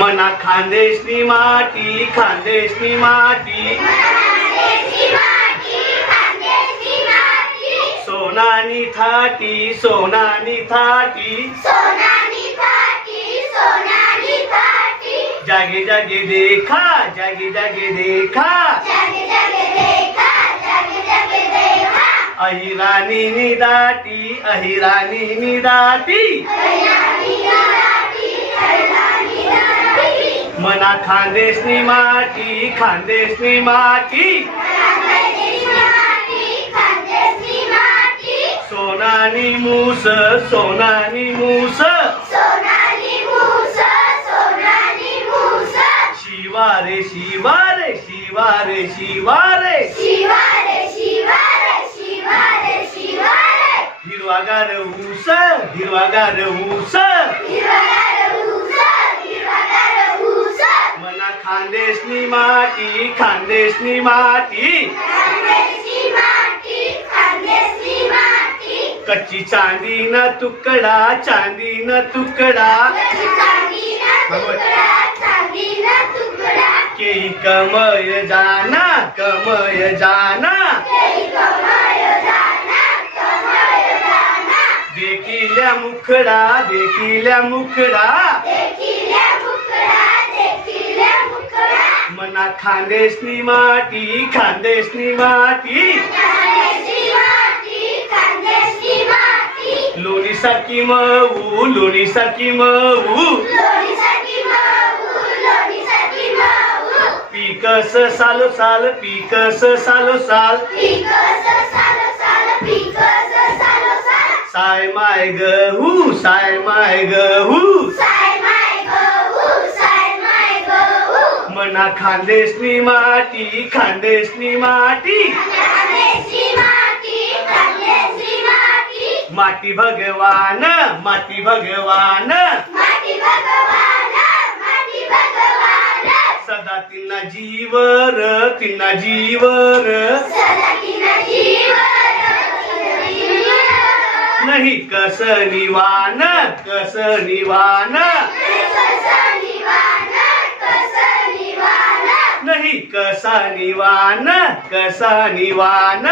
मना खानदेशनी माती खानदेशनी माती सोनानी थाटी सोनानी थाटी जागे जागे देखा जागे जागे देखा अहिराणी निदाटी अहिराणी निदाटी मना खानदेशनी माटी खानदेशनी माटी. सोनानी मूस सोनानी मूस. शिवारे शिवारे शिवारे शिवारे हिरवागार ऊस हिरवागार ऊस मना खानदेशनी माती खानदेशनी माती. कच्ची चांदी न तुकडा चांदी न तुकडा. केही कमय जाना कमय जाना. देखिल्या मुखडा देखिल्या मुखडा. ना खांदेशनी माती खांदेशनी माती. लोणी सारखी मऊ लोणी सारखी मऊ. पिकस सालो साल पिकस सालो साल. साय माय गहू साय माय गहू. मना खानदेशनी माती खानदेशनी माती माती भगवान माती भगवान. सदा तिना जीवर तिना जीवर. नाही कस निवान कस निवान. कसा निवान कसा निवान?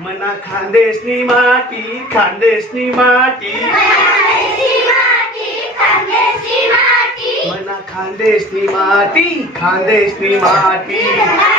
मना खानदेशनी माती खानदेशनी माती मना खानदेशनी माती खानदेशनी माती